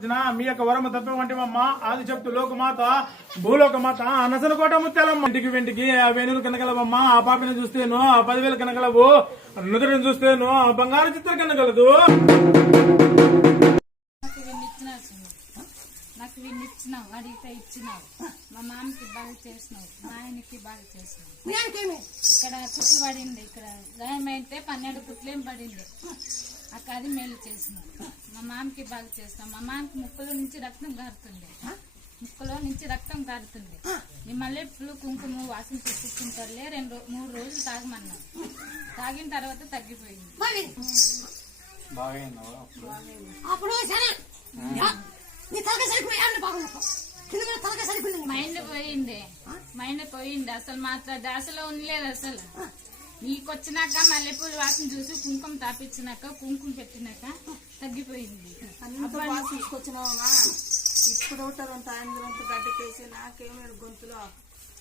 మీ యొక్క వరమ తప్పమంటేమమ్మ ఆది చెప్తూ లోకమాత భూలోకమాత అనసనకోట ముత్యాలమ్మ ఇంటికి వెంటికి ఆ వేణులు కనగలవమ్మ ఆ పాపిని చూస్తేను ఆ 10,000 కనగలవు నుదురుని చూస్తేను ఆ బంగారు చిత్రం కనగలదు. నాకు వీడిని ఇచ్చినావు, అడిగితే ఇచ్చినావు, మా మామకి బాగా చేసినావు, మా ఆయనకి బాగా చేసినావు. ఇక్కడ కుట్లు పడింది, ఇక్కడ గాయమైతే 12 కుట్లేం పడింది. అక్క అది మేలు చేసినావు, మా మామకి బాగా చేసినావు. మా మామకి ముక్కులో నుంచి రక్తం కారుతుంది, ముక్కులో నుంచి రక్తం కారుతుంది. నీ మల్లెపూలు కుంకుమ వాసన తెచ్చుకుంటారులే 2-3 రోజులు తాగమన్నావు. తాగిన తర్వాత తగ్గిపోయింది. మైండ్ పోయింది అసలు మాత్రం దాసలో ఉండలేదు. అసలు నీకొచ్చినాక మల్లెపూలు వాసన చూసి కుంకుమ తాపించినాక కుంకుమ పెట్టినాక తగ్గిపోయింది. తీసుకొచ్చినావా ఇప్పుడు ఒకటి ఆంధ్రంతో గడ్డకేసి నాకేమో గొంతులో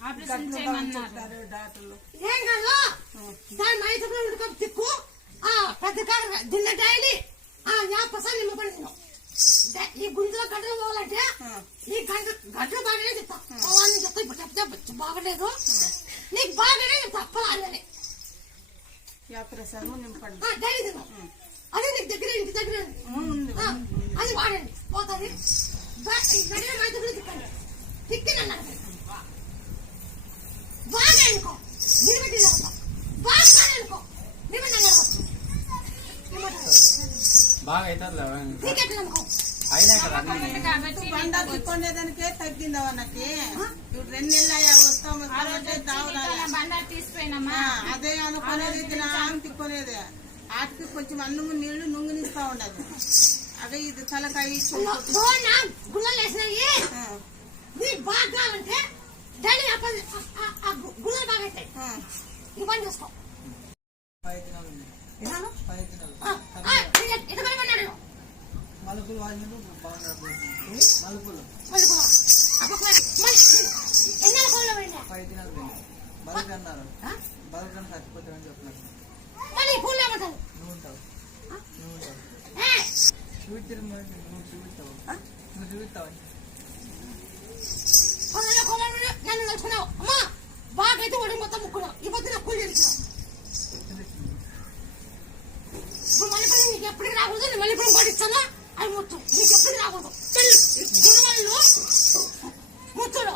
ఆపరేషన్ చేయమన్నారు డాక్టర్లు. ఈ గుంజులో గడ్డలు పోవాలంటే ఈ గడ్డలు బాగానే చెప్తా, పోవాలని చెప్తా. ఇప్పుడు చెప్తే బాగలేదు, నీకు బాగానే చెప్తా. అప్పలానే డైలీ తిన్నా, అదే నీకు దగ్గర ఇంటి దగ్గర అది వాడండి పోతుంది. తిప్పండి తిక్కినన్నాడు బాగా అనుకో నిలబెట్టి బాగా అనుకో బాగా అవుతుంది బండా తిప్పుకునేదానికే తగ్గిందవా నాకు. ఇప్పుడు 2 నెలలు వస్తాము అదే అనుకునేది తిప్పుకునేది. ఆటికి కొంచెం అన్నము నీళ్లు నుంగునిస్తా ఉండదు. అదే ఇది తలకాయ గుళ్ళలు వేసినాయి బాగా అంటే గుళ్ళలు బాగా అవుతాయి. ఈ పని చేసుకో. 5 దినాలు మలుపులు వాడినప్పుడు మలుపులు 5 దినాలు బలుపు అన్నారు. బలుపు చచ్చిపోతామని చెప్పినట్టు నువ్వు ఉంటావు అమ్మా బాగా అయితే వాడి మొత్తం ముక్కున్నావు. ఈ పొద్దున కూలి చేసినావు. ఇప్పుడు మళ్ళీ నీకు ఎప్పటికి రాకూడదు. నేను మళ్ళీ ఇప్పుడు కొట్టిస్తాను. అది మొత్తం నీకు ఎప్పటికి రాకూడదు. ముచ్చులు